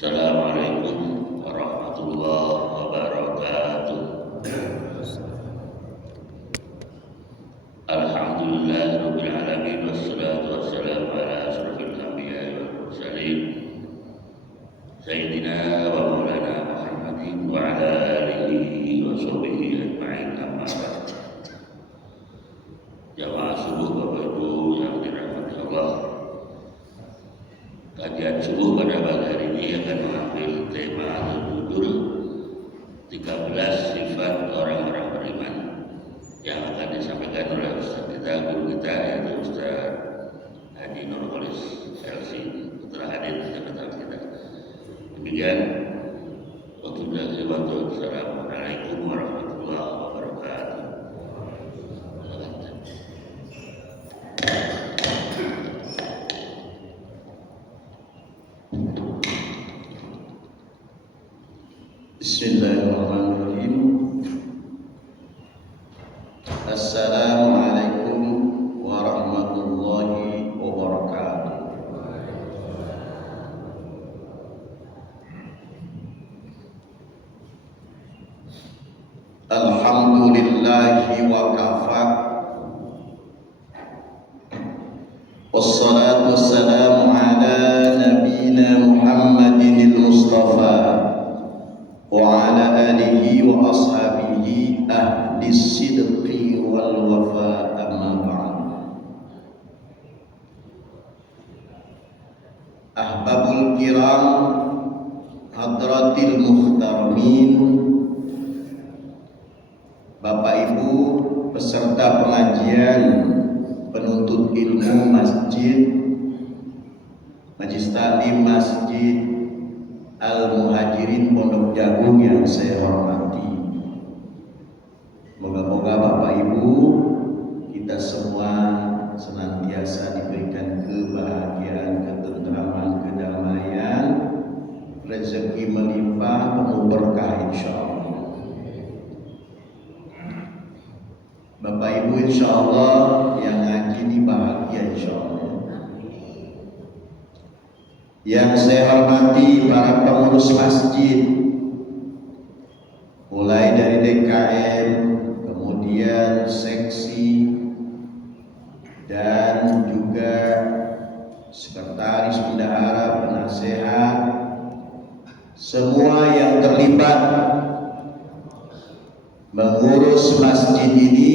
Assalamualaikum warahmatullahi wabarakatuh. Alhamdulillahirabbil alamin wassalatu wassalamu ala asyrofil anbiya'i wal mursalin sayyidina wa maulana Muhammadin wa ala alihi wa sahbihi ajma'in, amma ba'd. Jamaah subuh Bapak Ibu yang dirahmati Allah, kajian subuh pada pagi hari ini akan mengambil tema atau judul 13 sifat orang-orang beriman yang akan disampaikan oleh Ustaz kita, guru kita, yaitu Ustaz Haji Nurholis LC, putra hadir di tempat kita. Demikian waktu dari waktu. Assalamualaikum warahmatullahi wabarakatuh. Bismillahirrahmanirrahim. Assalamualaikum warahmatullahi wabarakatuh. Alhamdulillahi wa kafa. Wassalatu wassalamu ala nabiyina Muhammadin al-Mustafa wa ala alihi wa ashabihi ahli sidqi wal wafa, amma ba'd. Ahbabul kiram, hadratil muhtaramin, Bapak Ibu peserta pengajian, penuntut ilmu Majelis Taklim Masjid Al-Muhajirin Pondok Jagung yang saya hormati. Moga-moga Bapak Ibu kita semua senantiasa diberikan kebahagiaan, ketentraman, kedamaian, rezeki melimpah, penuh berkah insyaallah. Bapak Ibu insyaallah yang ngaji ini bahagia insyaallah. Yang saya hormati para pengurus masjid, mulai dari DKM, kemudian seksi, dan juga sekretaris bendahara, penasehat, semua yang terlibat mengurus masjid ini,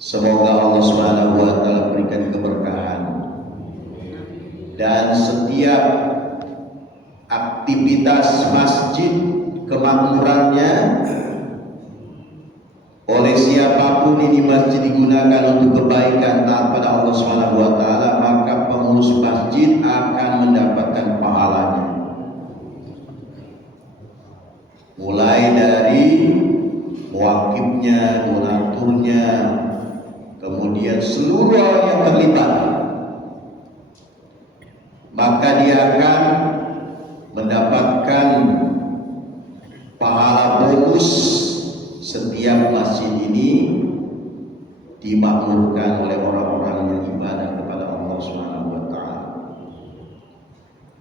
semoga Allah Subhanahu wa taala berikan keberkahan. Dan setiap aktivitas masjid, kemakmurannya, oleh siapapun ini masjid digunakan untuk kebaikan taat pada Allah Subhanahu wa taala, maka pengurus masjid akan mendapatkan pahalanya. Mulai dari muwakibnya, donaturnya, kemudian seluruh orang yang terlibat, maka dia akan mendapatkan pahala bonus setiap masjid ini dimakmurkan oleh orang-orang yang ibadah kepada Allah Subhanahu wa taala.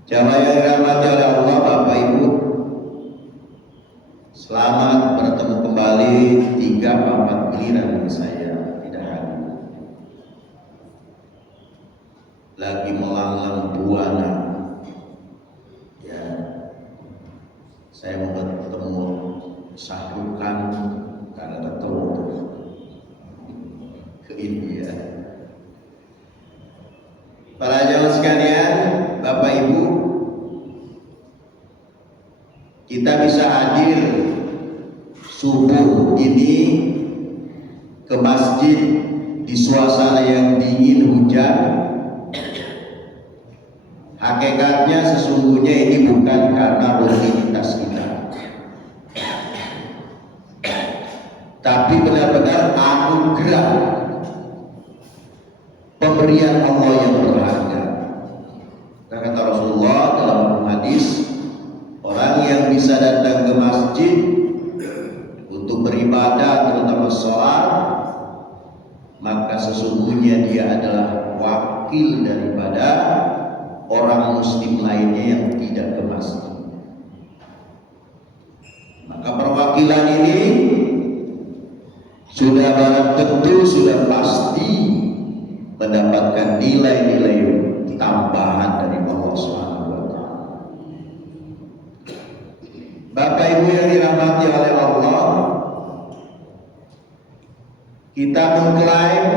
Jamaah yang dirahmati oleh Allah, Bapak Ibu, selamat bertemu kembali 3-4 giliran saya tidak hadir. Lagi melanglang buana, ya, saya mau bertemu Syahrukan karena bertemu ke India. Para jamaah sekalian, Bapak Ibu, kita bisa hadir subuh ini ke masjid di suasana yang dingin hujan. Hakikatnya sesungguhnya ini bukan karena rutinitas kita, tapi benar-benar anugerah pemberian Allah yang berharga. Kata Rasulullah dalam hadis, orang yang bisa datang ke masjid untuk beribadah, terutama sholat, maka sesungguhnya dia adalah wakil daripada orang muslim lainnya yang tidak ke masjid. Maka perwakilan ini sudah barang tentu sudah pasti mendapatkan nilai-nilai tambahan dari Allah Subhanahu wa taala. Bapak Ibu yang dirahmati oleh Allah, kita mengklaim,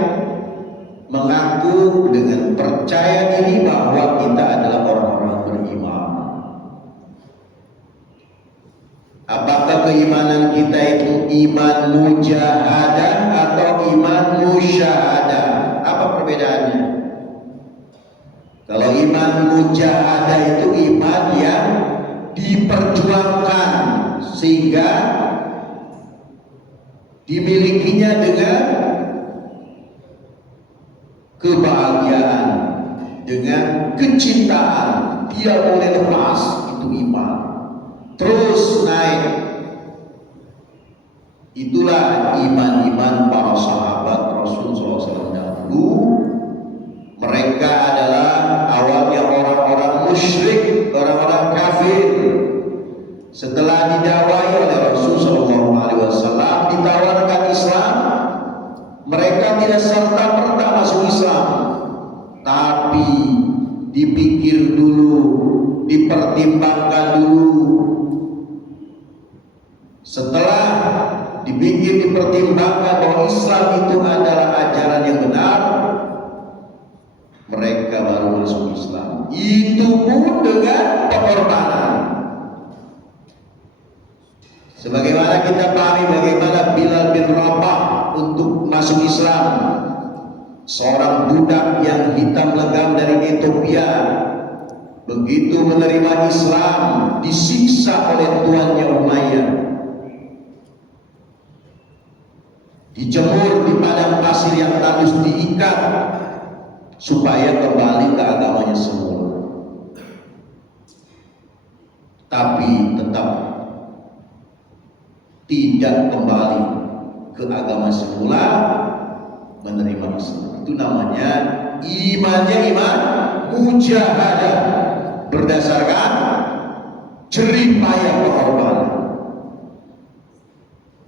mengaku dengan percaya diri bahwa kita adalah orang-orang beriman. Apakah keimanan kita itu iman mujahadah atau iman musyahadah? Apa perbedaannya? Kalau iman mujahadah itu iman yang diperjuangkan sehingga dimilikinya dengan kebahagiaan, dengan kecintaan, tidak boleh lepas, itu iman. Terus naik. Itulah iman-iman para sahabat Rasulullah SAW dahulu. Mereka adalah awalnya orang-orang musyrik, orang-orang kafir. Setelah didakwai oleh Rasulullah SAW, ditawarkan Islam, mereka tidak serta-merta masuk Islam, tapi dipikir dulu, dipertimbangkan dulu. Setelah dipikir, dipertimbangkan bahwa Islam itu adalah ajaran yang benar, mereka baru masuk Islam. Itu pun dengan pengorbanan. Sebagaimana kita pahami bagaimana Bilal bin Rabah untuk masuk Islam, seorang budak yang hitam legam dari Ethiopia, begitu menerima Islam disiksa oleh tuannya Umayyah, dijemur di padang pasir yang tandus, diikat supaya kembali ke agamanya semula, tapi tetap tidak kembali ke agama semula, menerima Islam. Itu namanya imannya iman mujahadah, berdasarkan jerih payah pengorbanan.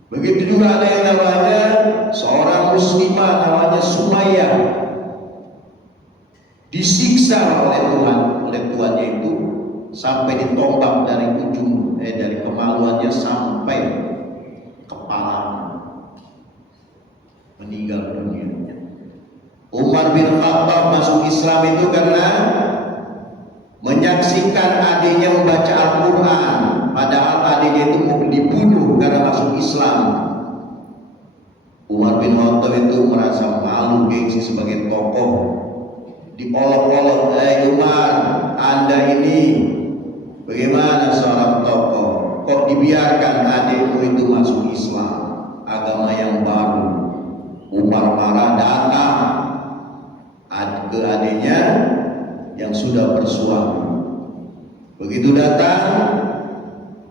Begitu juga ada yang namanya seorang muslimah namanya Sumayyah, disiksa oleh tuannya itu sampai ditombak dari ujung dari kemaluannya sampai kepala, meninggal dunia. Umar bin Khattab masuk Islam itu karena menyaksikan adiknya membaca Al-Quran, padahal adiknya itu mau dibunuh karena masuk Islam. Umar bin Khattab itu merasa malu, gengsi sebagai tokoh, diolok-olok, Umar, Anda ini bagaimana seorang tokoh, kok dibiarkan adikmu itu masuk Islam, agama yang baru. Umar marah, datang ke adiknya yang sudah bersuami. Begitu datang,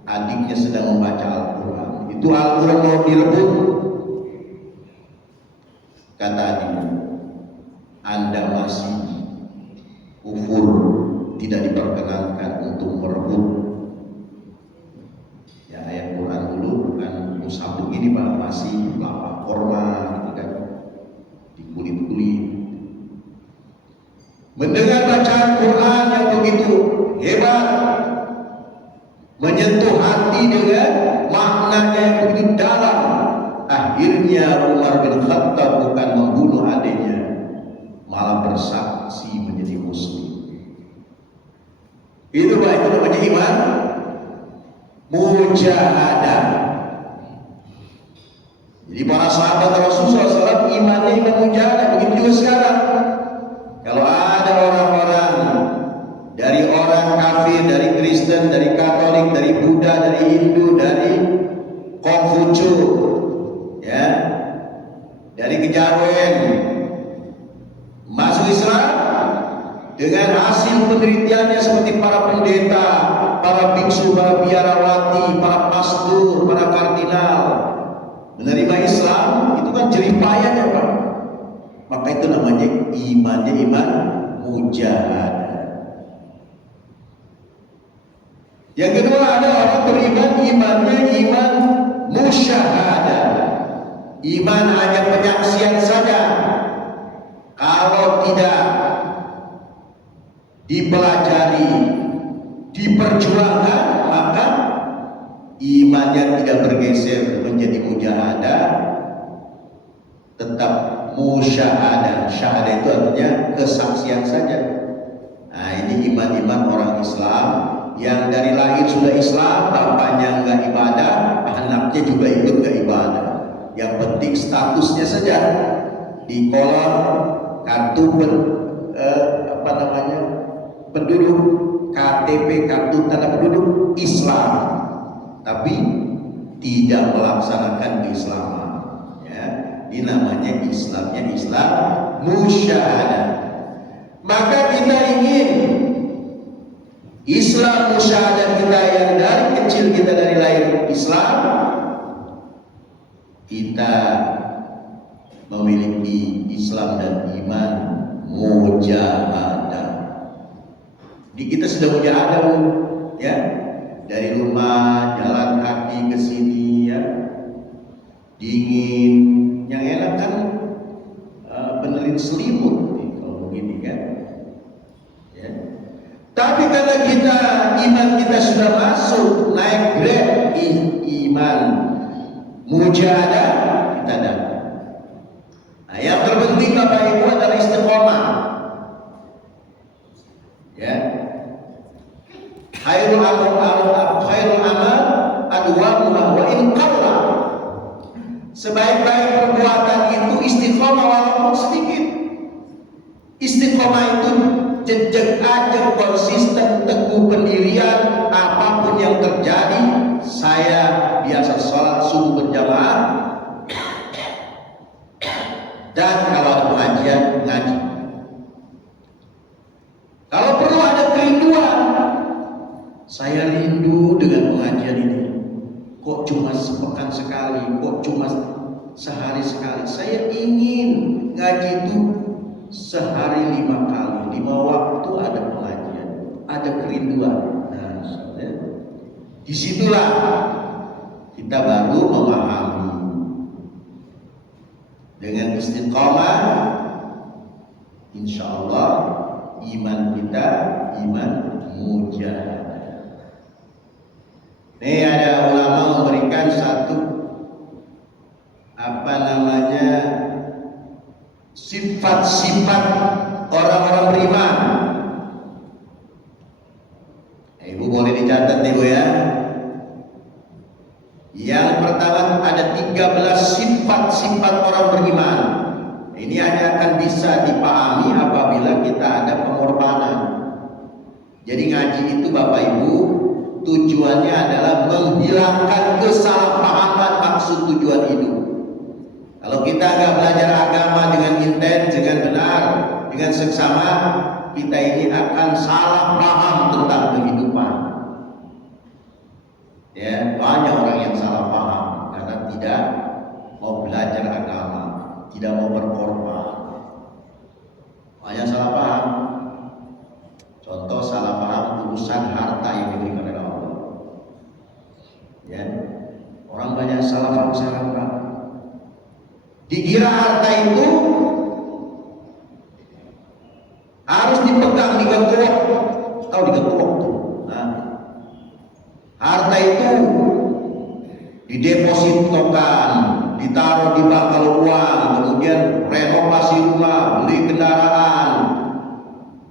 adiknya sedang membaca Al-Quran. Itu Al-Quran mau direbut. Kata adiknya, Anda masih kufur, tidak diperkenankan untuk merebut. Ya, ayat Quran dulu bukan mushaf begini Pak, masih lapak korma gitu kan, dikulit-kulit. Mendengar bacaan Quran yang begitu hebat, menyentuh hati dengan maknanya yang begitu dalam, akhirnya Umar bin Khattab bukan membunuh adiknya, malah bersaksi menjadi muslim. Itu Pak, itu namanya iman mujahadah. Jadi para sahabat Rasulullah SAW imannya iman mujahadah. Begitu juga sekarang. Kalau ada orang-orang dari orang kafir, dari Kristen, dari Katolik, dari Buddha, dari Hindu, dari Konghucu, ya, dari Kejawen, masuk Islam dengan hasil penelitiannya seperti para pendeta, para biksu, para biarawati, para pastor, para kardinal, menerima Islam, itu kan jerih payahnya Pak. Maka itu namanya imannya iman mujahadah. Yang kedua, ada orang beriman, imannya iman musyahadah. Iman hanya penyaksian saja. Kalau tidak dipelajari, diperjuangkan, maka imannya tidak bergeser menjadi mujahadah, tetap musyahadah. Syahadah itu artinya kesaksian saja. Nah, ini iman-iman orang Islam yang dari lahir sudah Islam, bapaknya nggak ibadah, anaknya juga ikut nggak ibadah. Yang penting statusnya saja di kolom kartu penduduk, KTP, kartu tanda penduduk Islam, tapi tidak melaksanakan keislaman. Ya, ini namanya Islamnya Islam musyahadah. Maka kita ingin Islam musyahadah kita yang dari kecil, kita dari lahir Islam, kita memiliki Islam dan iman mujahadah. Di kita sudah mujahadah, ya, dari rumah jalan kaki ke sini, ya, dingin, yang enak kan benerin selimut kalau begini kan, ya. Tapi karena kita iman kita sudah masuk naik grade iman mujahadah, kita dapat. Nah, yang terpenting Bapak Ibu adalah istiqomah. Ya. Khairul amal adwamuha wa in qalla. Sebaik-baik perbuatan itu istiqomah walaupun sedikit. Istiqomah itu jejak aja, konsisten, teguh pendirian, apapun yang terjadi. Saya biasa sholat subuh berjamaah, dan kalau ada pengajian, ngaji. Kalau perlu ada kerinduan, saya rindu dengan pengajian ini. Kok cuma sepekan sekali, kok cuma sehari sekali. Saya ingin ngaji itu sehari 5 kali, 5 waktu ada pengajian, ada kerinduan. Nah, disitulah kita baru memahami. Dengan istiqomah, insya Allah iman kita iman mujahadah. Ini ada ulama memberikan satu sifat-sifat orang-orang beriman. Ibu boleh dicatat nih Bu ya. Yang pertama ada 13 sifat-sifat orang beriman. Ini hanya akan bisa dipahami apabila kita ada pengorbanan. Jadi ngaji itu Bapak Ibu tujuannya adalah menghilangkan kesalahpahaman maksud tujuan hidup. Kalau kita nggak belajar agama dengan intens, dengan benar, dengan seksama, kita ini akan salah paham tentang kehidupan. Ya, banyak orang yang salah paham karena tidak mau belajar agama, tidak mau berkorban. Banyak salah paham. Contoh salah paham urusan harta yang diberikan oleh Allah. Ya, orang banyak salah paham. Dikira harta itu harus dipegang, digetok, atau digetok tuh. Nah, harta itu didepositokan, ditaruh di bank uang, kemudian renovasi rumah, beli kendaraan,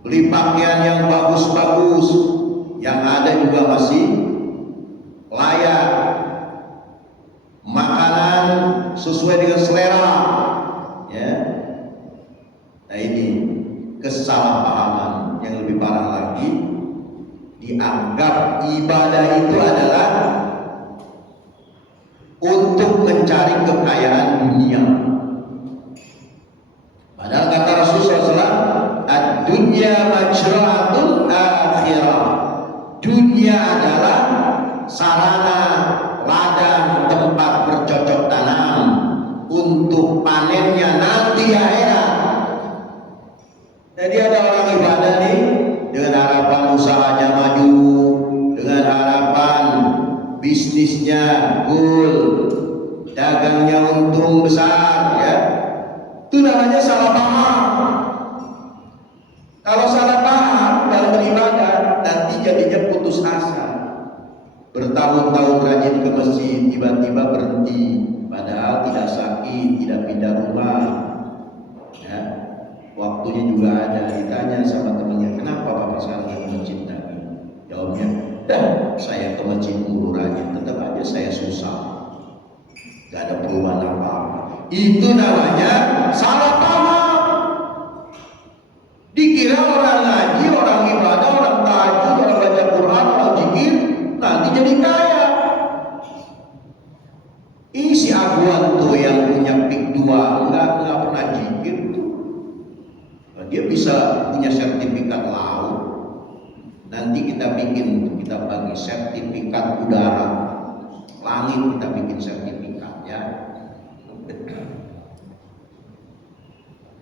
beli pakaian yang bagus-bagus, yang ada juga masih layak, makanan sesuai dengan selera, ya. Nah, ini kesalahpahaman yang lebih parah lagi, dianggap ibadah itu adalah untuk mencari kekayaan dunia. Padahal kata Rasulullah SAW, ad-dunya majra'atul akhirah. Dunia adalah sarana, ladang, tempat bercocok tanam untuk panennya nanti akhirat. Jadi ada orang ibadah nih dengan harapan usahanya maju, dengan harapan bisnisnya goal, dagangnya untung besar, ya, itu namanya salah paham. Kalau salah paham dalam beribadah, nanti jadinya putus asa. Bertahun-tahun rajin ke masjid, tiba-tiba berhenti, padahal tidak sakit, tidak pindah rumah, ya. Waktunya juga ada. Ditanya sama temannya, kenapa Bapak sekarang ke masjid lagi? Jawabnya, saya ke masjid mulu rajin, tetap aja saya susah, gak ada perubahan apa-apa. Itu namanya salah paham. Dikira orang ngaji, orang ibadah, orang tahajud, orang baca Quran, orang zikir nanti jadi kaya. Ini si Aguan tuh yang punya pik 2 nggak pernah zikir tuh. Dia bisa punya sertifikat laut. Nanti kita bagi sertifikat udara, langit kita bikin sertifikat, ya.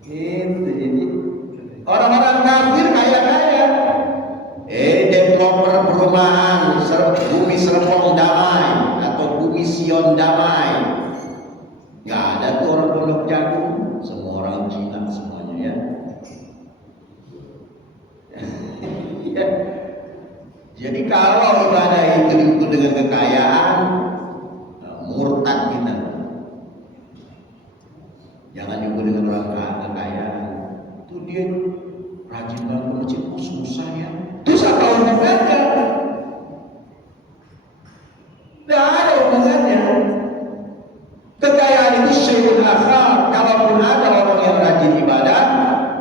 Itu jadi orang-orang kafir kaya-kaya. Developer perumahan Bumi Serpong Damai atau Bumi Sion Damai, nggak ada tuh orang Pondok Jagung, semua orang Cina semuanya, ya. Jadi kalau ibadah itu diukur dengan kekayaan, murtad kita. Jangan diukur dengan orang kekayaan. Itu dia rajin banget ke masjid, susah ya. Terus apa hubungannya? Tidak ada hubungannya. Kekayaan itu syai'un akhar. Kalaupun ada orang yang rajin ibadah,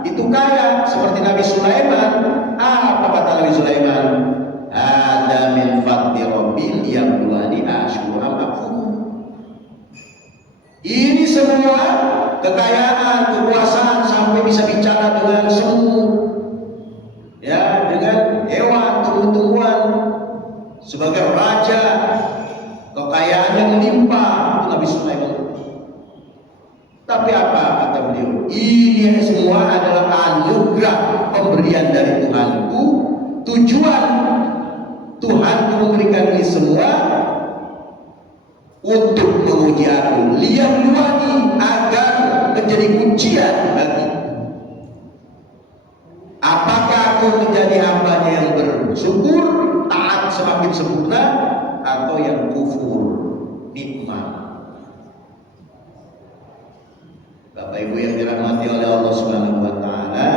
itu kaya. Seperti Nabi Sulaiman. Apa kata Nabi Sulaiman? Ada min fadli rabbil yang duani asyuram aku. Ini semua kekayaan, kekuasaan sampai bisa bicara dengan semut, ya, dengan hewan, tumbuh-tumbuhan, sebagai raja, kekayaan yang melimpah. Itu Nabi Sulaiman. Tapi apa kata beliau? Ini semua adalah anugerah pemberian dari Tuhanku. Tujuan Tuhan memberikan ini semua untuk menguji aku, liyabluwani, agar menjadi ujian bagi apakah aku menjadi hambanya yang bersyukur, taat semakin sempurna, atau yang kufur, nikmat. Bapak Ibu yang dirahmati oleh Allah Subhanahu wa taala,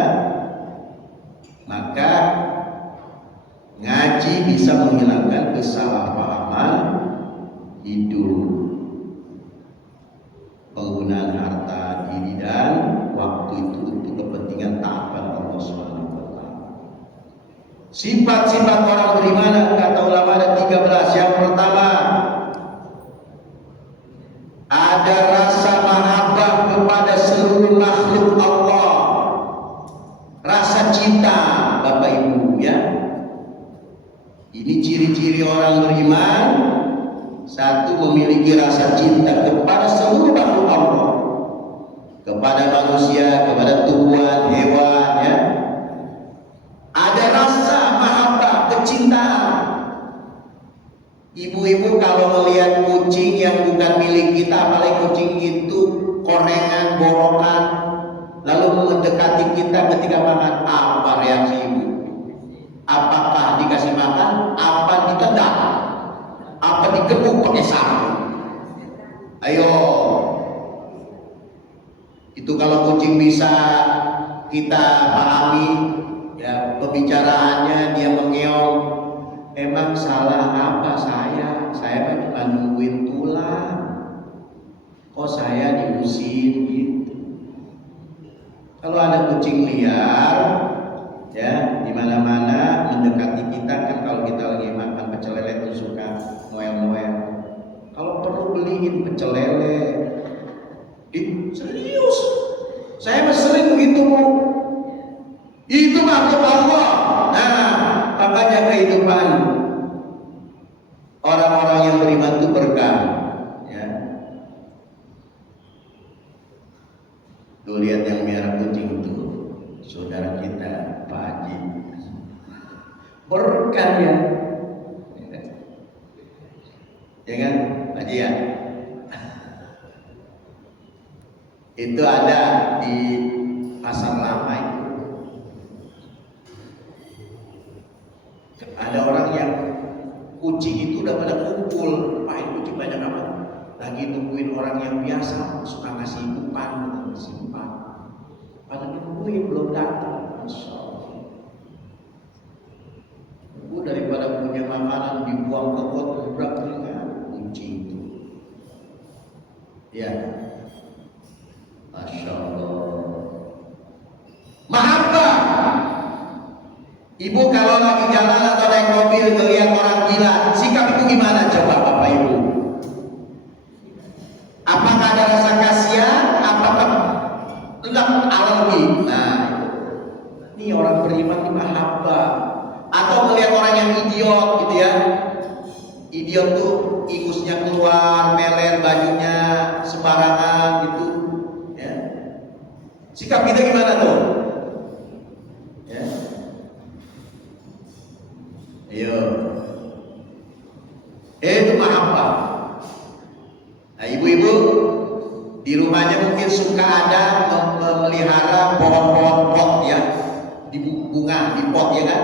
maka ngaji bisa menghilangkan kesalahpahaman hidup, penggunaan harta diri dan waktu itu untuk kepentingan taatan Allah Subhanahu wa taala. Sifat-sifat orang beriman kata ulama ada 13. Yang pertama, ada rasa mahabbah kepada seluruh makhluk Allah, rasa cinta, Bapak Ibu, ya. Ini ciri-ciri orang beriman. Satu, memiliki rasa cinta kepada seluruh makhluk Allah, kepada manusia, kepada tumbuhan, hewan, ya. Ada rasa mahabbah, kecintaan. Ibu-ibu kalau melihat kucing yang bukan milik kita, apalagi kucing itu korengan, borokan, lalu mendekati kita ketika makan, apa reaksi ibu? Apakah dikasih makan? Apa ditendang? Apa digebuk pakai sarung? Ayo, itu kalau kucing bisa kita pahami, ya, pembicaraannya, dia mengeong. Emang salah apa saya? Saya cuma nungguin tulang. Kok saya diusir gitu? Kalau ada kucing liar, ya, di mana-mana mendekati kita, kan kalau kita lagi makan pecel lele itu suka ngoel-ngoel. Kalau perlu beliin pecel lele. Serius, saya sering begitu, Bu. Itu makhluk Allah. Nah, makanya kehidupan orang-orang yang beriman itu berkah, ya. Tuh lihat yang merah kucing itu, saudara kita Pak Haji, berkah ya. Itu ada di pasar lama itu. Ada orang yang kucing itu udah pada kumpul. Pak, ini kucing banyak apa? Lagi nungguin orang yang biasa suka ngasih umpan. Pada nungguin belum datang. Masya Allah. Daripada punya makanan dibuang ke got berat dengan kucing itu. Ya, Masya Allah. Mahabbah. Ibu kalau lagi jalan atau naik mobil ngelihat orang gila, sikap itu gimana coba Bapak Ibu? Apakah ada rasa kasihan? Apakah enggak alergi? Nah, ini orang beriman di mahabbah. Atau melihat orang yang idiot gitu ya. Idiot tuh ingusnya keluar, meler bajunya sembarangan gitu ya. Sikap kita gimana tuh? Ya. Ayo. Itu mahabbah. Nah, ibu-ibu di rumahnya mungkin suka ada memelihara pohon-pohon pot ya, di bunga, di pot ya kan?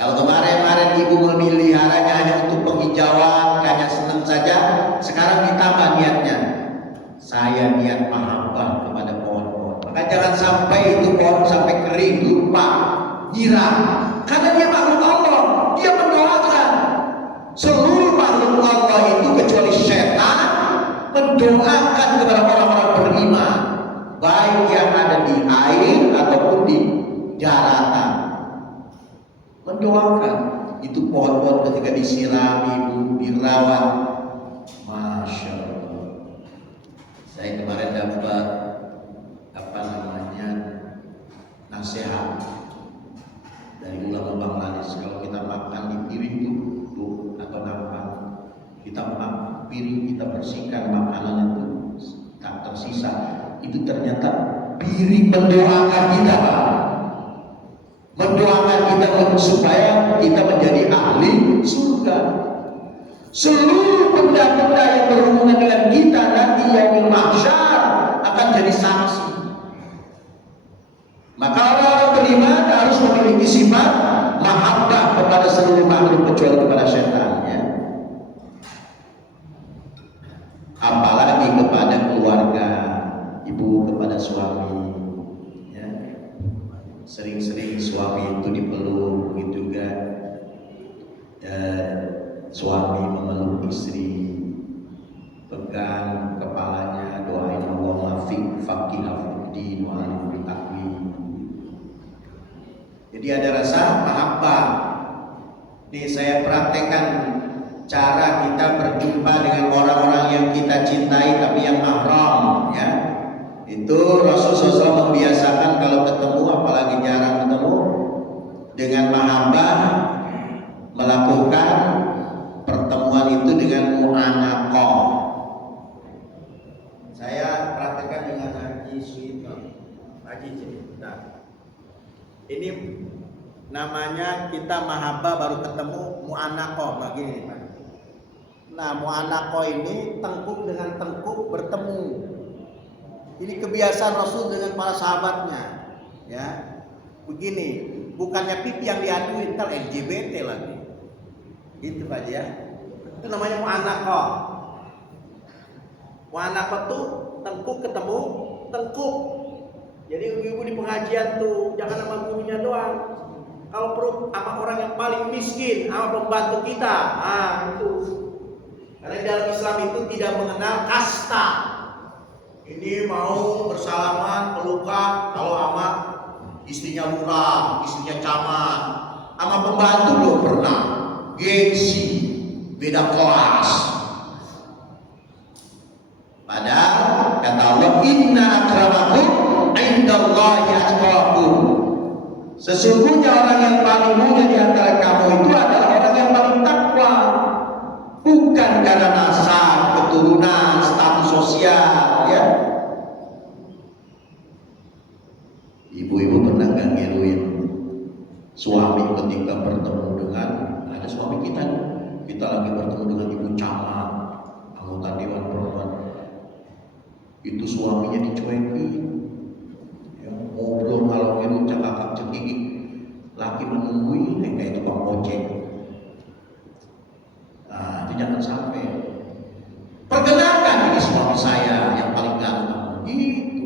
Kalau kemarin ibu memeliharanya hanya untuk penghijauan, hanya senang saja, sekarang ditambah niatnya. Saya niat mahabbah kepada pohon-pohon. Maka jangan sampai itu pohon sampai kering, lupa, girang. Karena dia makhluk Allah, dia mendoakan. Seluruh makhluk Allah itu kecuali setan mendoakan kepada orang-orang beriman, baik yang ada di air ataupun di daratan. Mendoakan itu pohon-pohon ketika disirami, ibu, dirawat, Masya Allah. Saya kemarin dapat nasihat dari ulama Bangladesh. Kalau kita makan di piring tuh atau nampan, kita makan piring, kita bersihkan makanan itu tak tersisa, itu ternyata piring mendoakan kita, Pak. Mendoakan kita supaya kita menjadi ahli surga. Seluruh benda-benda yang berhubungan dengan kita nanti yaumul mahsyar akan jadi saksi. Maka orang beriman harus memiliki sifat mahabbah kepada seluruh makhluk kecuali kepada setan ya. Apalagi kepada keluarga, ibu kepada suami. Sering-sering suami itu dipeluk, begitu juga suami memeluk istri, pegang kepalanya, doain Allahumma faqihna fiddin wa alimna bittaqwi. Jadi ada rasa mahabbah. Nih saya praktekkan cara kita berjumpa dengan orang-orang yang kita cintai tapi yang mahram ya. Itu Rasulullah SAW membiasakan kalau ketemu, apalagi jarang ketemu, dengan mahabbah melakukan pertemuan itu dengan mu'anaqah. Saya praktekkan dengan Haji Suito. Haji Suito. Ini namanya kita mahabbah baru ketemu mu'anaqah begini Pak. Nah, mu'anaqah ini tengkuk dengan tengkuk bertemu. Ini kebiasaan Rasul dengan para sahabatnya, ya. Begini, bukannya pipi yang diaduin, ntar LGBT lagi. Gitu Pak ya. Itu namanya mu'anaqah. Mu'anaqah tuh tengkuk ketemu tengkuk. Jadi ibu-ibu di pengajian tuh jangan sama gurunya doang. Kalau perlu sama orang yang paling miskin, sama pembantu kita, itu. Karena dalam Islam itu tidak mengenal kasta. Ini mau bersalaman, pelukan, kalau sama istrinya lurah, istrinya camat, sama pembantu belum pernah. Gengsi, beda kelas. Padahal kata Allah, inna akramakum indallahi atqakum. Sesungguhnya orang yang paling mulia di antara kamu itu adalah orang yang paling takwa. Bukan karena nasab, keturunan, status sosial, ya. Ibu-ibu pernah gak ngiruin suami ketika bertemu dengan ada suami kita lagi bertemu dengan ibu camat, anggota dewan perempuan. itu suaminya dicuekin, ya, ngobrol malam itu cakap cekik, laki menungguin kayak tukang ojek. Nah, itu jangan sampai. Perkenalkan, ini suami saya yang paling ganteng. Gitu.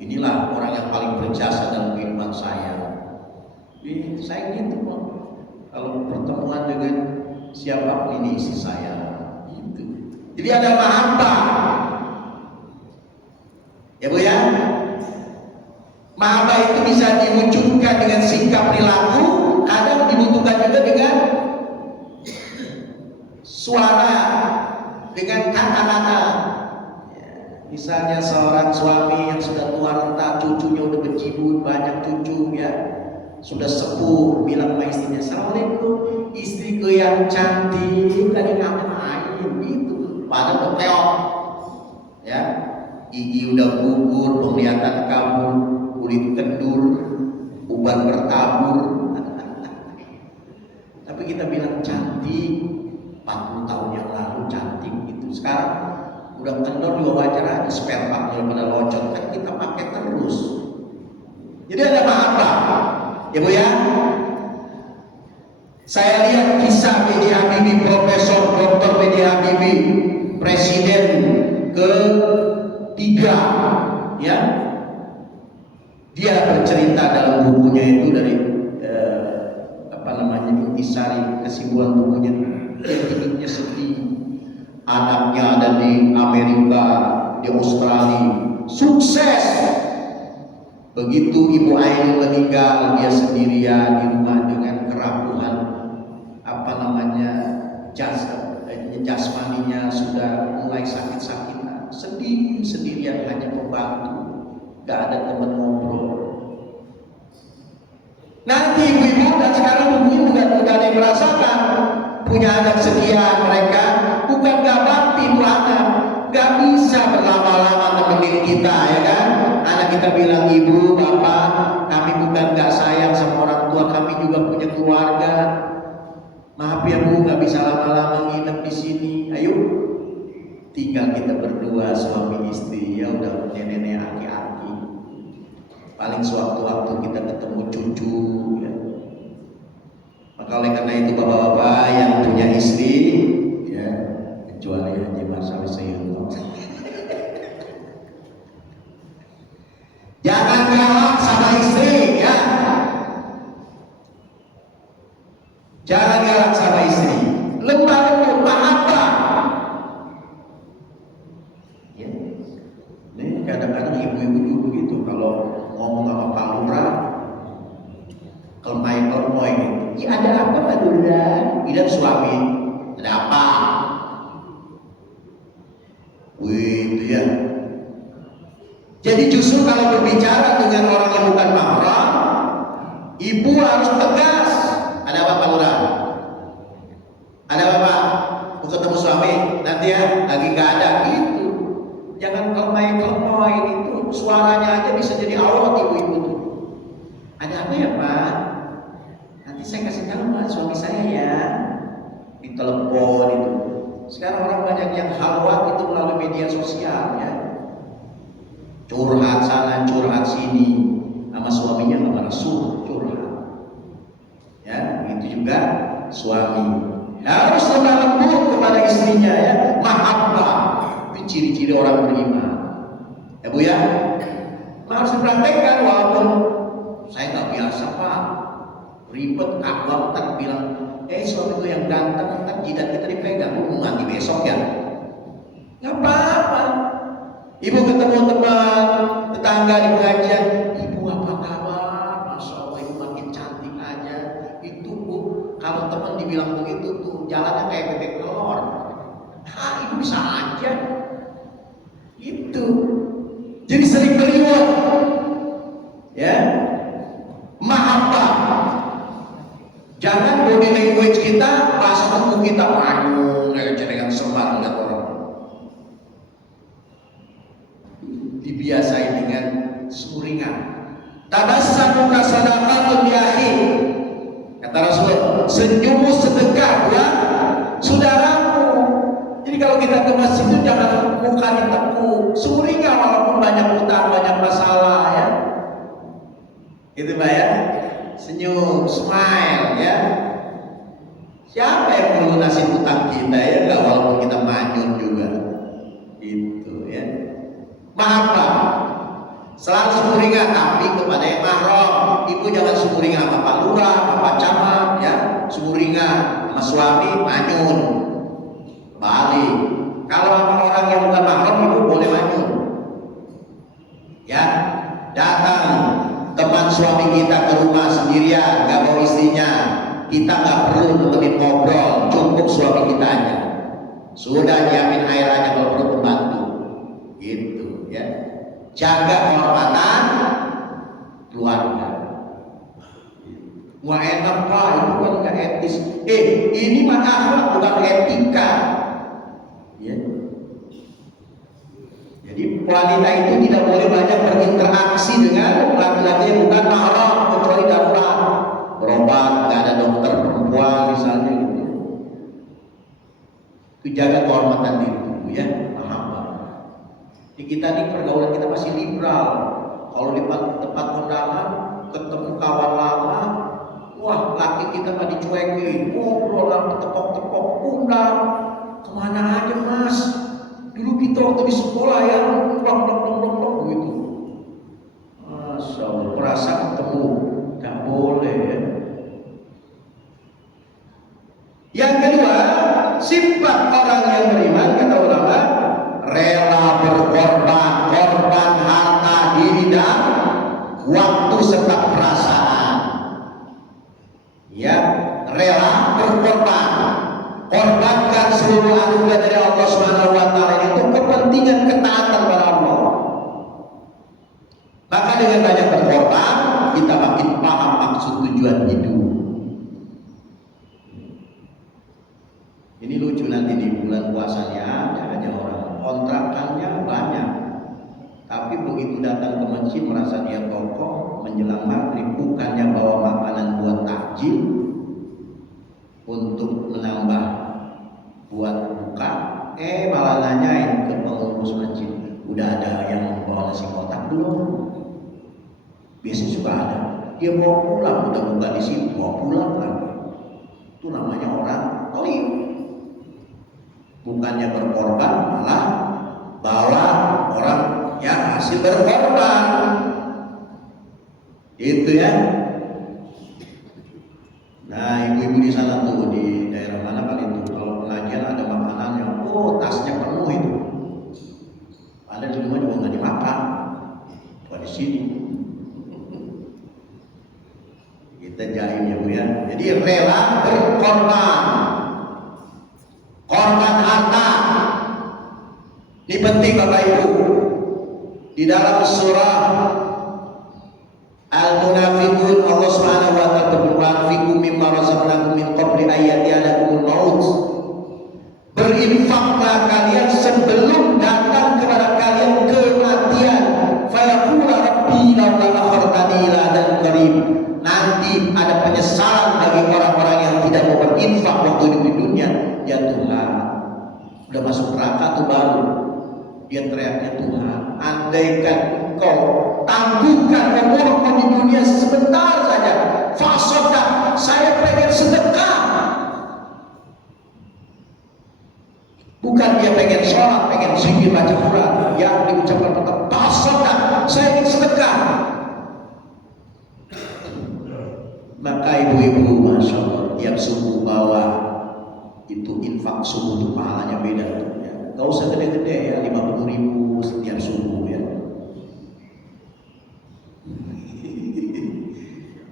Inilah orang yang paling berjasa dalam kehidupan saya. Jadi saya gitu Pak. Kalau pertemuan dengan siapapun, ini istri saya. Gitu. Jadi ada mahabbah. Ya Bu ya. Mahabbah itu bisa diwujudkan dengan sikap perilaku, kadang dibutuhkan juga dengan suara, dengan kata-kata. Ya, misalnya seorang suami yang sudah tua renta, cucunya udah berjibun, banyak cucu ya, sudah sepuh, bilang sama istrinya, "Assalamualaikum, istriku yang cantik, tadi ngapain?" Gitu. Padahal kepeok, ya, gigi udah gugur, penglihatan kabur, kulit kendur, uban bertabur. Tapi kita bilang cantik, 40 tahun yang lalu cantik gitu. Sekarang udah kendor juga wajar aja, spare partnya pada loncat, kan kita pakai terus. Jadi ada mahabbah, ya Bu ya. Saya lihat kisah B.J. Habibie, Profesor Dr. B.J. Habibie, Presiden ke-3, ya. Dia bercerita dalam bukunya itu dari intisari, kesimpulan bukunya, hidupnya sedih. Anaknya ada di Amerika, di Australia, sukses. Begitu Ibu Ainul meninggal, dia sendirian di rumah dengan kerapuhan jasmaninya sudah mulai sakit-sakitan, sedih sendirian, hanya pembantu, gak ada teman ngobrol. Nanti ibu-ibu dan sekarang ibu-ibu juga ada yang merasakan punya anak sekian, mereka bukan gak bakti itu anak, gak bisa berlama-lama nemenin kita, ya kan? Anak kita bilang, "Ibu, Bapak, kami bukan gak sayang sama orang tua, kami juga punya keluarga. Maaf ya Bu, gak bisa lama-lama nginep di sini. Ayo, tinggal kita berdua suami istri, ya udah punya nenek aki-aki. Paling sewaktu-waktu kita ketemu cucu, ya." Maka oleh karena itu bapak-bapak yang punya istri, ya, kecuali Haji Marsali Sayyidullah, jangan galak sama istri, ya. Jangan galak sama istri. Lembah lembut, mahabbah. Ya. Ini kadang-kadang ibu-ibu juga begitu kalau ngomong sama Pak Lurah, kelmai-kelmoi gitu. "Ya ada apa Pak Lurah?" Bilang suami, "Ada apa?" Wih, itu ya. Jadi justru kalau berbicara dengan orang yang bukan mahram, ibu harus tegas. "Ada apa Pak Lurah? Ada apa Pak? Mau ketemu suami nanti ya, lagi gak ada." Gitu. Jangan kelmai-kelmoi, itu suaranya aja bisa jadi aurat ibu-ibu tuh. "Ada apa ya Pak? Nanti saya kasih tahu Pak suami saya ya." Di telepon itu. Sekarang orang banyak yang halwat itu melalui media sosial, ya. Curhat sana, curhat sini, sama suaminya nggak pernah suruh curhat. Ya, itu juga suami harus lemah lembut kepada istrinya, ya. Mahabbah, itu ciri-ciri orang beriman, ya Bu ya. Harus dipraktekkan, walaupun saya nggak biasa Pak, ribet, kaku, ntar bilang, suami gue yang ganteng, ntar jidat kita dipegang, mau mandi besok ya. Nggak apa-apa. Ibu ketemu teman, tetangga di pengajian, "Ibu apa kabar? Masya Allah ibu makin cantik aja." Itu Bu, kalau teman dibilang begitu tuh jalannya kayak bebek telur. Ibu bisa aja. Itu. Jadi sering berliwat, ya. Mahabbah. Jangan body language kita, bahasa tubuh kita, waduh, kayak cerengan sembar lihat orang. Dibiasai dengan suringan. Tabassum kasadaqatun ya akhi. Kata Rasulullah, senyummu sedekah buat saudaramu. Jadi kalau kalau kita ke masjid itu jangan muka ditekuk, suringah walaupun banyak utang, banyak masalah ya. Itu Pak ya. Senyum, smile ya. Siapa yang perlu nasi utang kita ya, enggak walaupun kita manyun juga. Itu ya. Mahabbah. Selalu syukuringah tapi kepada yang mahram. Ibu jangan syukuringah sama Pak Lurah, sama Pak Camat ya. Syukuringah sama suami manyun. Balik. Kalau sama orang yang bukan mahram ibu boleh manyun. Ya. Datang teman suami kita ke rumah sendirian, nggak bawa istrinya, kita nggak perlu nemenin ngobrol, cukup suami kita aja. Sudah nyiapin air aja kalau perlu pembantu. Gitu ya. Jaga kehormatan keluarga. Wah enak Pak, itu kan nggak etis. Ini mah akhlak bukan etika. Ya. Jadi wanita itu tidak boleh banyak berinteraksi dengan laki-laki yang bukan mahram kecuali darurat, berobat, nggak ada dokter perempuan misalnya gitu. Itu jaga kehormatan diri ya, paham. Di kita nih pergaulan kita masih liberal. Kalau di tempat kondangan ketemu kawan lama, wah laki kita nggak dicuekin, ngobrol lah, tepok-tepok, undang, kemana aja mas? Dulu kita waktu di sekolah ya, plong gitu. Masya Allah, merasa ketemu, nggak boleh ya. Yang kedua, sifat orang yang beriman kata ulama, rela berkorban, korban harta diri dan waktu serta perasaan. Ya, rela berkorban, korbankan seluruh anugerah dari Allah Subhanahu wa taala itu kepentingan ketaatan pada Allah. Maka dengan banyak berkorban, kita makin paham maksud tujuan hidup. Ini lucu nanti di bulan puasanya ada aja orang kontrakannya banyak, tapi begitu datang ke masjid merasa dia tokoh, menjelang maghrib bukannya bawa makanan buat takjil untuk menambah buat buka, malah nanyain ke pengurus masjid, udah ada yang membawa nasi kotak belum? Biasanya suka ada, dia bawa pulang, udah buka di situ, bawa pulang lagi. Itu namanya orang tolim. Bukannya berkorban, malah bawa orang yang hasil berkorban. Itu ya. Nah, ibu-ibu di sana tuh di daerah mana kali itu kalau pengajian ada makanan yang tasnya penuh itu. Ada di rumah juga nggak dimakan. Buat di sini. Kita jaim ya Bu ya. Jadi rela berkorban. Korban harta. Ini penting Bapak Ibu. Di dalam surah Al-Munafiqun Allah Subhanahu wa taala berfirman, "Fikum mimma razaqnakum min qabli ayati alakumul maut." Berinfaklah kalian sebelum datang kepada kalian kematian. Fayaqulu rabbi laula akhartani ila ajalin qarib. Nanti ada penyesalan bagi orang-orang yang tidak mau berinfak waktu hidup di dunia. Ya Tuhan, udah masuk neraka tuh baru dia teriaknya, Tuhan, andaikan Engkau tangguhkan umurku di dunia sebentar saja, fasodah, saya pengen sedekah. Bukan dia pengen sholat, pengen zikir baca Quran, yang diucapkan tetap fasodah, saya ingin sedekah. Maka ibu-ibu, masya Allah, tiap subuh bawah itu infak subuh itu pahalanya beda ya. Gak usah gede-gede ya, 50.000 setiap subuh ya.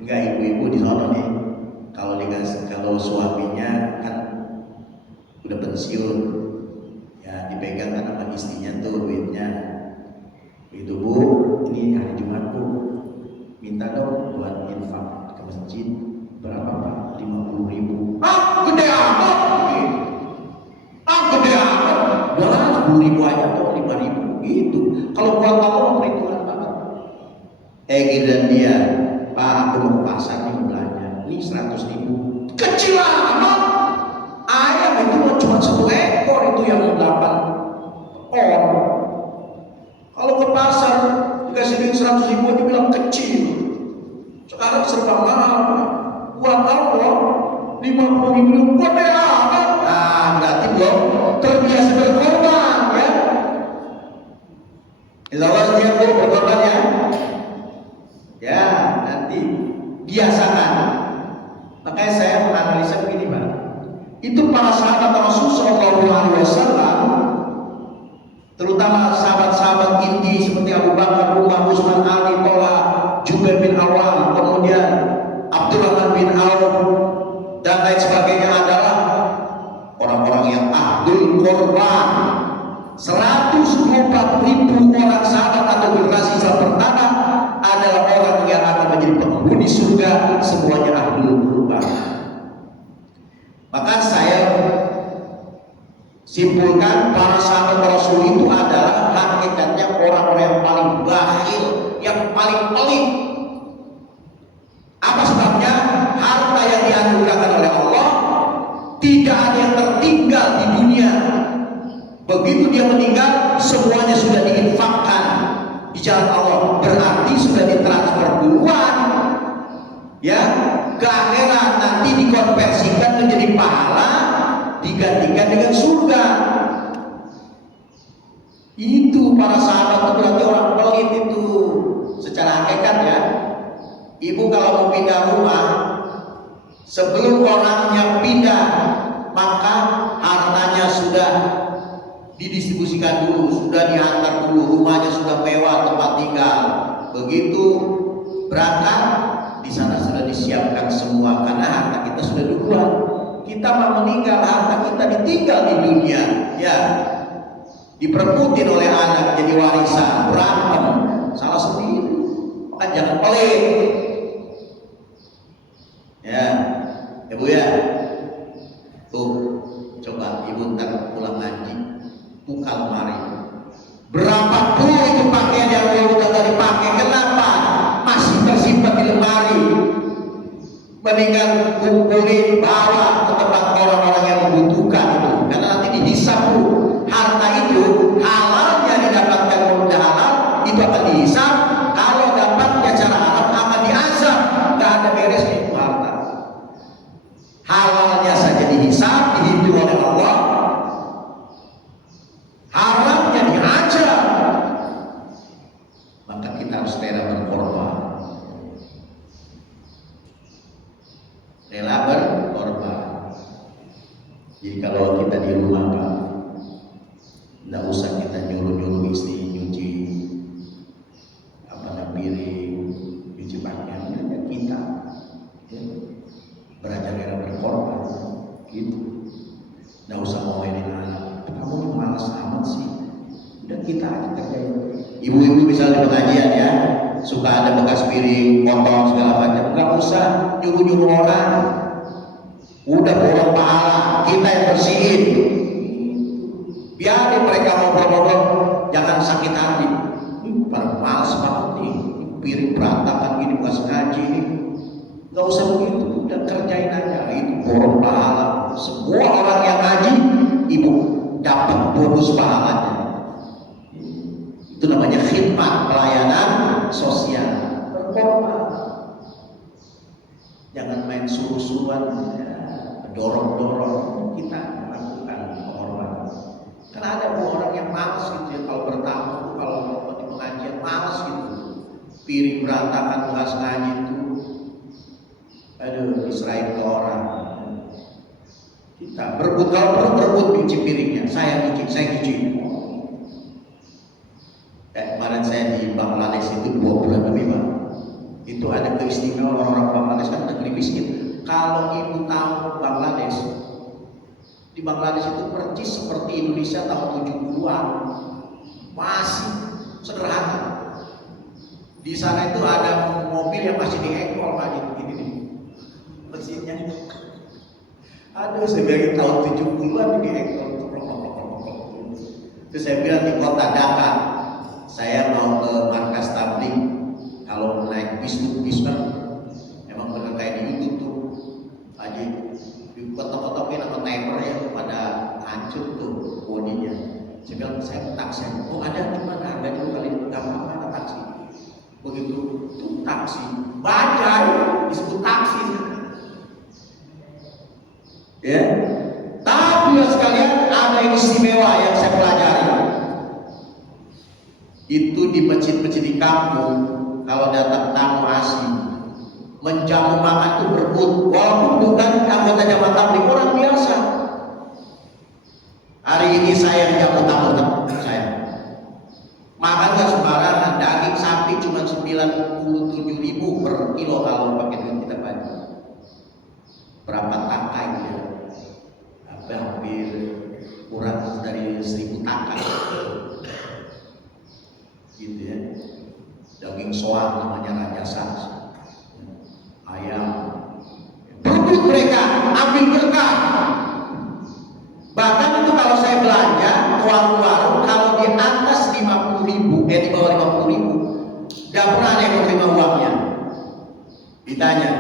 Enggak, ibu-ibu di sana nih kalau suaminya kan udah pensiun ya, dipegang kan sama istrinya tuh duitnya. Itu Bu, ini hari Jumat Bu, minta dong buat infak ke masjid. Berapa Pak? 50.000. Gede amat. Gede amat. Udah 10.000 aja atau 5.000 gitu. Kalau buat Allah perhitungan banget. Giliran dia, Pak aku mau ke pasar nih belanja. Ini 100.000. Kecil amat. Ayam itu cuma 1 ekor itu yang 8 on. Kalau ke pasar dikasih duit 100 ribu aja bilang kecil. Sekarang serba mahal. Buat apa? 50 ribu buat apa? Nah, berarti belum terbiasa berkorban ya. Insya Allah dia berkorban ya. Ya, nanti biasakan. Makanya saya menganalisa begini, Pak. Itu para sahabat Rasul Shallallahu Alaihi Wasallam, terutama sahabat-sahabat inti seperti Abu Bakar, Umar, Utsman, Ali, Talha, Jubair bin Awam, kemudian Abdurrahman bin Auf dan lain sebagainya adalah orang-orang yang ahlul korban. 124.000 orang sahabat atau generasi Islam pertama adalah orang yang akan menjadi penghuni surga, semuanya ahlul korban. Maka saya simpulkan para sahabat Rasul itu adalah hakikatnya orang-orang yang paling bakhil, yang paling pelit. Apa sebabnya? Harta yang dianugerahkan oleh Allah tidak ada yang tertinggal di dunia. Begitu dia meninggal, semuanya sudah diinfakkan di jalan Allah. Berarti sudah ditransfer duluan, ya, ke akhirat, nanti dikonversikan menjadi pahala, digantikan dengan surga. Itu para sahabat itu berarti orang pelit itu secara hakikat ya. Ibu kalau mau pindah rumah, sebelum orangnya pindah, maka hartanya sudah didistribusikan dulu, sudah diantar dulu, rumahnya sudah mewah, tempat tinggal. Begitu berangkat, di sana sudah disiapkan semua karena harta kita sudah duluan. Kita mau meninggal, harta kita ditinggal di dunia, ya, diperebutin oleh anak jadi warisan, berantem, salah sendiri. Maka jangan pelit, ya, ibu ya. Tuh, coba ibu ntar pulang ngaji, buka lemari. Berapapun itu pakaian yang udah tadi dipakai, kenapa masih tersimpan di lemari? Mendingan kumpulin, bawa ke tempat orang-orang yang membutuhkan itu, karena nanti dihisab bu. Harta itu halalnya didapatkan mudah halal itu akan dihisab. Kalau dapatnya cara halal akan diazab. Tidak ada beresnya itu harta. Halalnya saja dihisab, dihitung oleh Allah. Haramnya diajar. Maka kita harus rela berkorban. Rela berkorban. Jadi kalau kita di rumah Pak, tidak usah kita nyuruh istri nyuci piring, nyuci pakaian, hanya kita ya, belajar rela berkorban gitu. Tidak usah ngomelin anak, kamu malas amat sih, udah kita aja kerjain. Ibu-ibu misalnya di pengajian ya, suka ada bekas piring kotor segala macam, nggak usah nyuruh orang, udah borong pahala, kita yang bersihin. Biarin mereka ngobrol-ngobrol, jangan sakit hati. Ini pada malas banget nih, piring berantakan gini, bekas ngaji ini. Nggak usah begitu, udah kerjain aja, itu borong pahala. Semua orang yang ngaji, ibu dapat bonus pahalanya. Itu namanya khidmat, pelayanan sosial, berkorban. Jangan main suruh-suruhan, ya, dorong-dorong. Kita lakukan pengorbanan. Karena ada orang yang malas gitu ya, kalau bertamu, kalau di pengajian malas gitu. Piring berantakan bekas ngaji itu, aduh, diserahin ke orang. Kita berebut, kalau perlu berebut nyuci piringnya, saya cuci. Kemarin saya di Bangladesh itu 2 bulan lebih Pak. Itu ada keistimewaan orang-orang Bangladesh kan negeri miskin. Kalau ibu tahu Bangladesh, di Bangladesh itu persis seperti Indonesia tahun 70-an, masih sederhana. Di sana itu ada mobil yang masih diekol Pak, ini nih mesinnya. Aduh, saya bilang tahun 70-an diekol. Terus saya bilang di kota Dhaka, saya mau ke markas tabligh, kalau naik bis kan emang bener kayak di YouTube tuh, aja dikotok-kotokin sama timer ya pada hancur tuh. taksi. Bajai disebut taksi. Ya. Tapi ya sekalian, ada yang istimewa yang saya pelajari. Itu di masjid-masjid di kampung, kalau datang tamu asing, menjamu makan itu berebut, walaupun bukan anggota jamaah tabligh, orang biasa. Hari ini saya menjamu tamu saya. Makan nggak sembarangan, daging sapi cuma 97.000 per kilo kalau pakai duit kita banyak. Berapa takai ya? Hampir kurang dari 1.000 takai. Gitu ya. Daging soang namanya rajasa. Ayam. Berebut mereka, ambil berkah. Bahkan itu kalau saya belanja ke warung-warung, kalau di atas 50.000, di bawah 50.000, gak pernah ada yang menerima uangnya. Ditanya,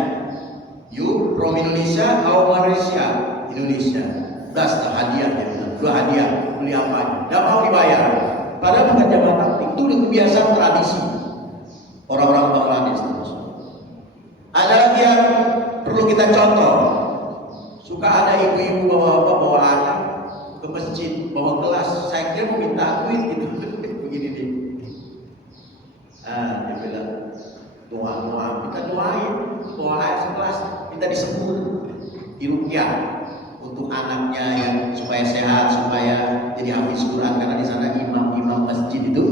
you from Indonesia, how Malaysia? Indonesia. Das hadiah, dia bilang, 2 hadiah, beli apa? Gak mau dibayar. Padahal bukan jamaah tabligh, itu udah kebiasaan tradisi orang-orang Bangladesh terus. Ada lagi yang perlu kita contoh. Suka ada ibu-ibu bawa anak ke masjid, bawa kelas. Saya kira mau minta duit gitu. Begini nih. Dia bilang, doa, kita doain, bawa air sekelas, kita disebut diruqyah untuk anaknya yang supaya sehat, supaya jadi hafiz Quran, karena di sana imam masjid itu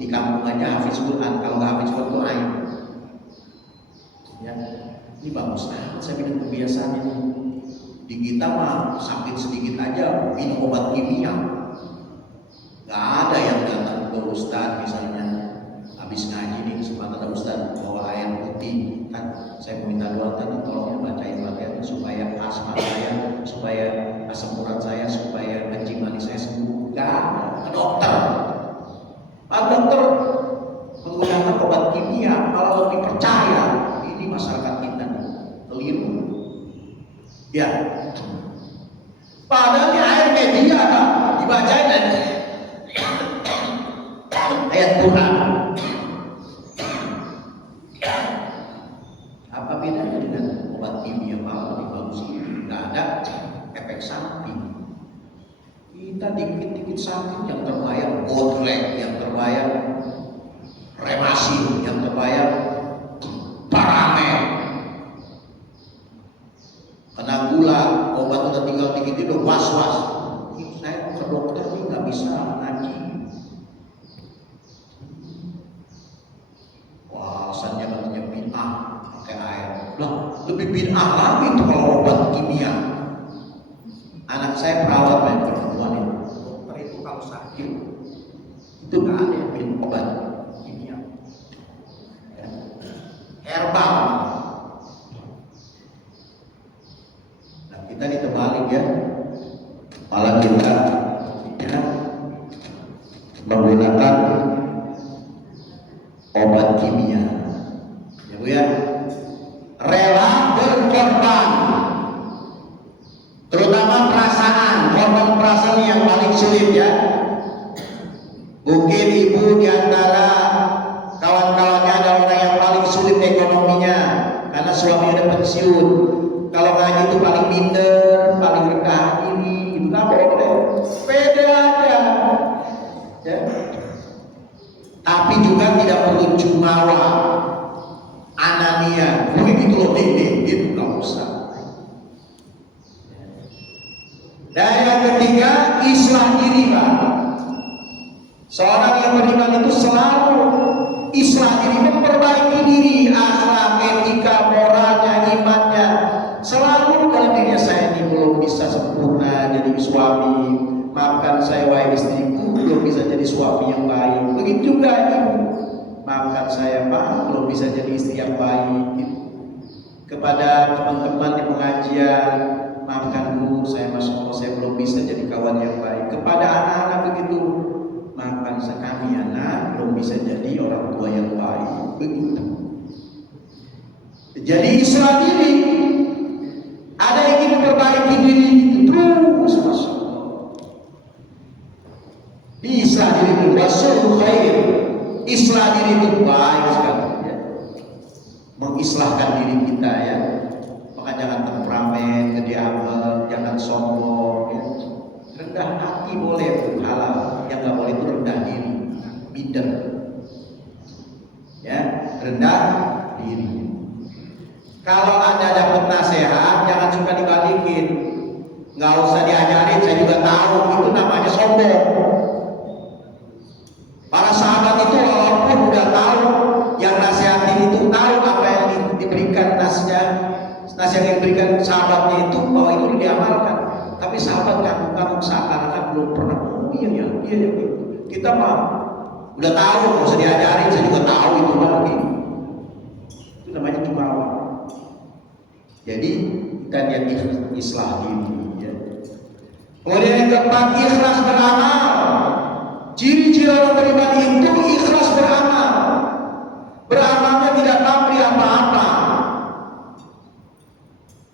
di kampung aja hafiz Quran, kalau nggak hafiz Quran doain. Ya, ini bagus banget saya bilang kebiasaan ini. Di kita mah sakit sedikit aja minum obat kimia. Gak ada yang datang ke ustaz misalnya habis ngaji nih kesempatan ada ustaz bawa air putih kan, saya minta doa tadi tolong bacain bagian supaya asma saya, supaya asam urat saya, supaya kencing manis saya sembuh. Gak ada. Ke dokter. Pak dokter menggunakan obat kimia, kalau lebih percaya ini masyarakat kita keliru. Ya, padahal ini air media kan dibacain dan ayat Quran. Apa bedanya dengan obat kimia malah lebih bagus? Nggak ada efek samping. Kita dikit-dikit sakit yang terbayar botlek, yang terbayar remasi, yang terbayar paramen. Kena gula, obat udah tinggal dikit itu was-was. Saya ke dokter ini nggak bisa ngaji. Wah, alasannya katanya bid'ah pakai air. Lah, lebih bid'ah lagi itu kalau obat kimia. Anak saya perawat dan perempuan itu. Dokter itu kalau sakit itu nggak ada yang minum obat kimia. Ya. Herbal. Kita ditebalik ya, malah kita ya, menggunakan obat kimia, ya Bu ya, rela berkorban, terutama perasaan, korban perasaan yang paling sulit ya. Mungkin ibu diantara kawan-kawannya ada orang yang paling sulit ekonominya karena suaminya udah pensiun. Kalau ngaji itu paling minder, paling rendah ini, itu nggak boleh. Beda aja. Ya. Tapi juga tidak perlu jumawa, anania, begitu loh dinding, gitu nggak usah. Dan yang ketiga, islah diri Pak. Seorang yang beriman itu selalu islah diri, memperbaiki diri, akhlak, etika, moralnya, imannya. Selalu dalam dirinya, saya ini belum bisa sempurna jadi suami, maafkan saya wahai istriku, belum bisa jadi suami yang baik. Begitu juga ibu, maafkan saya Pak, belum bisa jadi istri yang baik. Kepada teman-teman di pengajian, maafkan Bu, saya Masya Allah saya belum bisa jadi kawan yang baik. Kepada anak-anak begitu, maafkan kami anak belum bisa jadi orang tua yang baik. Begitu. Jadi islah diri. Ada yang ingin memperbaiki diri itu terus, Masya Allah. Islah diri itu wasul khair. Islah diri itu baik sekali. Ya. mengislahkan diri kita ya. Maka jangan temperamen, gede amat, jangan sombong ya. Rendah hati boleh itu halal, yang nggak boleh itu rendah diri, minder ya, rendah diri. Kalau Anda dapat nasihat jangan suka dibalikin, nggak usah diajarin, saya juga tahu, itu namanya sombong. Para sahabat itu walaupun udah tahu yang nasihatin itu, tahu apa yang diberikan nasihat yang diberikan sahabatnya itu bahwa itu diamalkan, tapi sahabat ngangguk-ngangguk seakan-akan belum pernah. Oh iya gitu. Kita mah udah tahu, nggak usah diajarin, saya juga tahu itu lagi. Itu namanya jumawa. Jadi kita lihat islah ini ya. Kemudian yang keempat, ikhlas beramal. Ciri-ciri orang beriman itu ikhlas beramal. Beramalnya tidak pamrih apa-apa.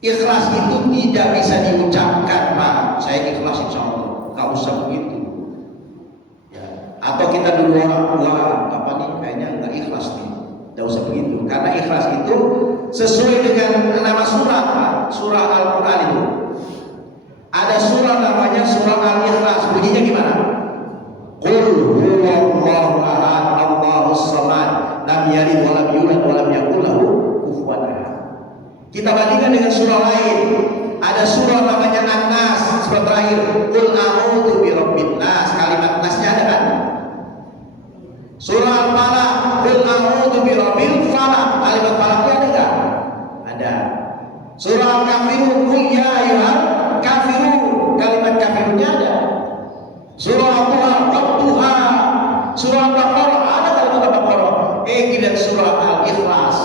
Ikhlas itu tidak bisa diucapkan, Pak. Saya ikhlas insya Allah. Gak usah begitu. Ya. Atau kita dulu orang tua apa nih? Kayaknya nggak ikhlas nih. Gak usah begitu. Karena ikhlas itu sesuai dengan nama surah, Pak. Surah Al-Quran itu. Ada surah namanya surah Al-Ikhlas. Bunyinya gimana? Qul huwallahu ahad, Allahus samad, lam yalid wa lam yulad wa lam yakul lahu kufuwan ahad. Kita bandingkan dengan surah lain. Ada surah namanya An-Nas, surah terakhir. Qul a'udzu birabbin nas, kalimat nasnya ada kan? Surah Al-Falaq, qul a'udzu birabbil falaq, kalimat falaqnya ada enggak? Ada. Surah Al-Kafirun, qul ya ayyuhal kafirun, kalimat kafirunnya ada. Surah Al-Duha, surah Al-Baqarah, ada kalimat Al-Baqarah. Dan surah Al-Ikhlas,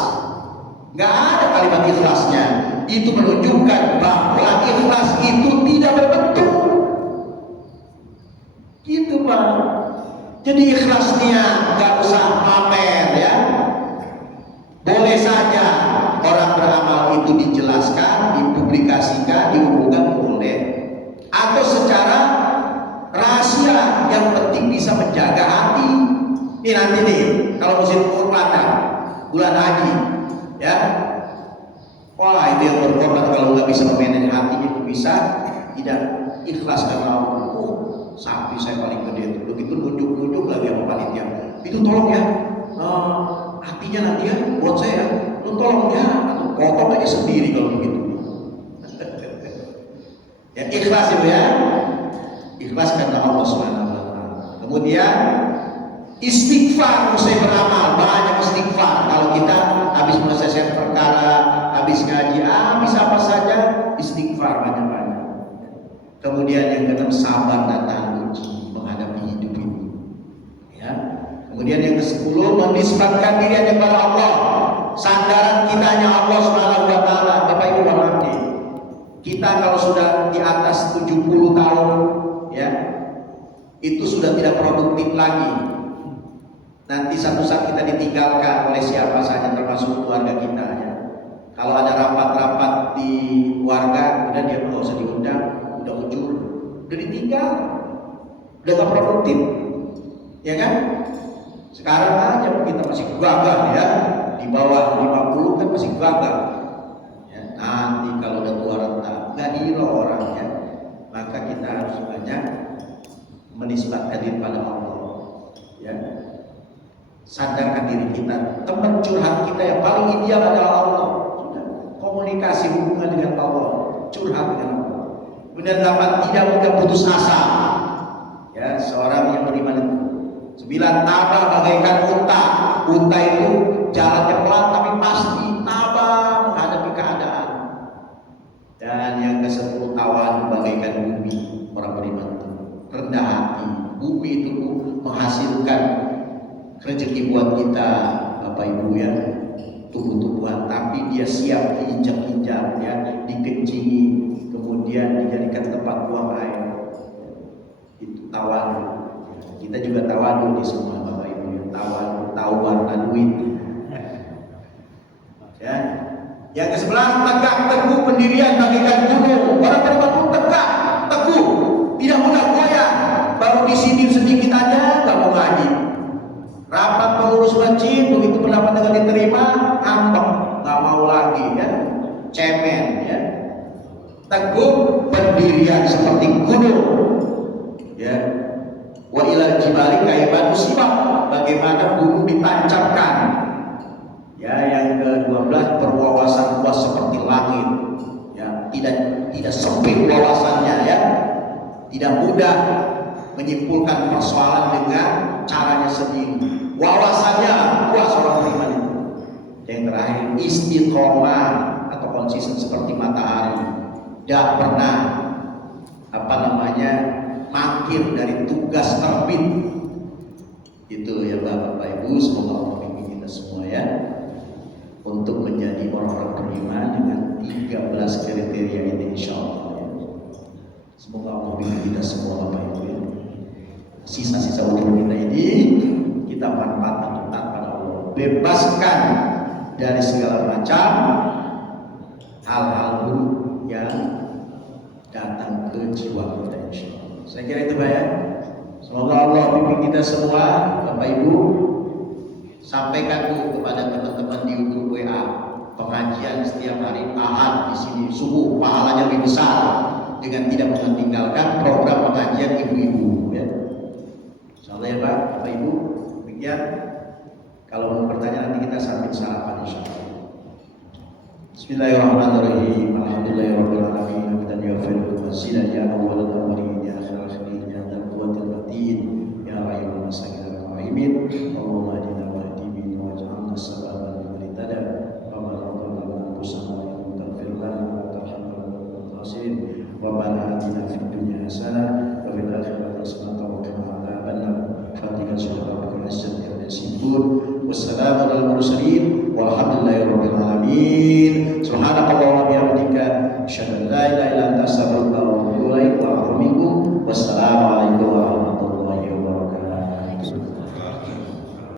nggak ada kalimat ikhlasnya. Itu menunjukkan bahwa ikhlas itu tidak berbentuk. Gitu Pak. Jadi ikhlasnya nggak usah pamer ya. Boleh saja orang beramal itu dijelaskan, dipublikasikan, diumumkan boleh, atau secara rahasia, yang penting bisa menjaga hati. Ini nanti nih kalau musim Ramadan, bulan haji ya, wah itu yang berkorban kalau nggak bisa memanage hatinya, itu bisa tidak ikhlas karena sapi saya paling gede itu, begitu nunjuk lagi sama panitia, itu tolong ya hatinya nanti ya buat saya, lu tolong ya, potong aja sendiri kalau begitu. Ya ikhlas itu ya, ikhlas karena Allah Subhanahu wa taala. Kemudian istighfar, usai beramal banyak istighfar. Kalau kita habis menyelesaikan perkara, habis ngaji, habis apa saja, istighfar banyak-banyak. Kemudian yang keenam, sabar dan tahan uji menghadapi hidup ini. Ya. Kemudian yang ke-10, menisbatkan diri hanya kepada Allah. Sandaran kita hanya Allah Subhanahu wa taala. Bapak Ibu hormati, kita kalau sudah di atas 70 tahun ya, itu sudah tidak produktif lagi. Nanti satu saat kita ditinggalkan oleh siapa saja, termasuk keluarga kita ya. Kalau ada rapat-rapat di keluarga, udah dia nggak usah diundang, udah ujur, udah ditinggal, udah gak produktif, ya kan? Sekarang aja kita masih gagah ya, di bawah 50 kan masih gagah. Ya, nanti kalau udah tua renta, nggak diro orangnya, maka kita harus banyak menisbatkan diri pada Allah. Ya. Sadarkan diri kita, teman curhat kita yang paling ideal adalah Allah. Sudah, komunikasi hubungan dengan Allah, curhat dengan Allah. Kemudian dapat tidak mudah putus asa. Ya, seorang yang beriman itu 9, tabah bagaikan unta. Unta itu jalannya pelan tapi pasti tabah menghadapi keadaan. Dan yang ke-10, tawan bagaikan bumi. Orang beriman itu rendah hati. Bumi itu menghasilkan rezeki buat kita, Bapak Ibu ya, tumbuh-tumbuhan, tapi dia siap diinjak-injak ya, dikencingi, kemudian dijadikan tempat buang air. Itu tawadu. Kita juga tawadu di semua Bapak Ibu ya, tawadu, tahu warna duit. Ya. Yang ke-11, tegak teguh pendirian bagaikan gunung. Orang beriman pun tegak, teguh, tidak mudah goyah. Baru disindir sedikit aja nggak mau ngaji. Rapat pengurus masjid, begitu pendapatnya diterima, ngambek. cemen ya. Teguh pendirian seperti gunung ya. Wa ilal jibali kaibatu sibak, bagaimana gunung ditancapkan ya. Yang ke-12 berwawasan luas seperti langit ya, tidak sempit wawasannya ya, tidak mudah menyimpulkan persoalan dengan caranya sendiri, wawasannya luas orang beriman itu. Yang terakhir istiqomah atau konsisten seperti matahari, tidak pernah mangkir dari tugas terbit. Itu ya Bapak Ibu, semoga Allah membimbing kita semua ya untuk menjadi orang-orang beriman dengan 13 kriteria ini insyaallah ya. Semoga Allah membimbing kita semua Bapak Ibu ya. Sisa-sisa umur kita ini kita manfaatkan untuk taat pada Allah, bebaskan dari segala macam hal-hal buruk yang datang ke jiwa kita insyaallah. Saya kira itu Pak ya. Semoga Allah bimbing kita semua Bapak Ibu. Sampaikan dulu kepada teman-teman di grup WA, pengajian setiap hari Ahad di sini subuh pahalanya lebih besar dengan tidak meninggalkan program pengajian ibu-ibu ya. Insyaallah ya Pak, Bapak Ibu. Demikian. Kalau mau bertanya nanti kita sambil sarapan insyaallah. Bismillahirrahmanirrahim. Alhamdulillahirabbil alamin. Dan ya fadil masjid ya awwal al-amrin ya akhir al-akhirin ya dzal quwwatil matin ya rahimun masakin al-rahimin. Allahumma hadina wa hadina waj'alna sababan liman ihtada wa man adalla anfusana wa in taghfir lana wa tarhamna wa tasirin. Rabbana atina fid dunya hasanah wa fil akhirati hasanah wa qina adzabannar. Fatiha subhanallahi wa bihamdihi. Wassalamu alal mursalin walhamdulillahi rabbil alamin.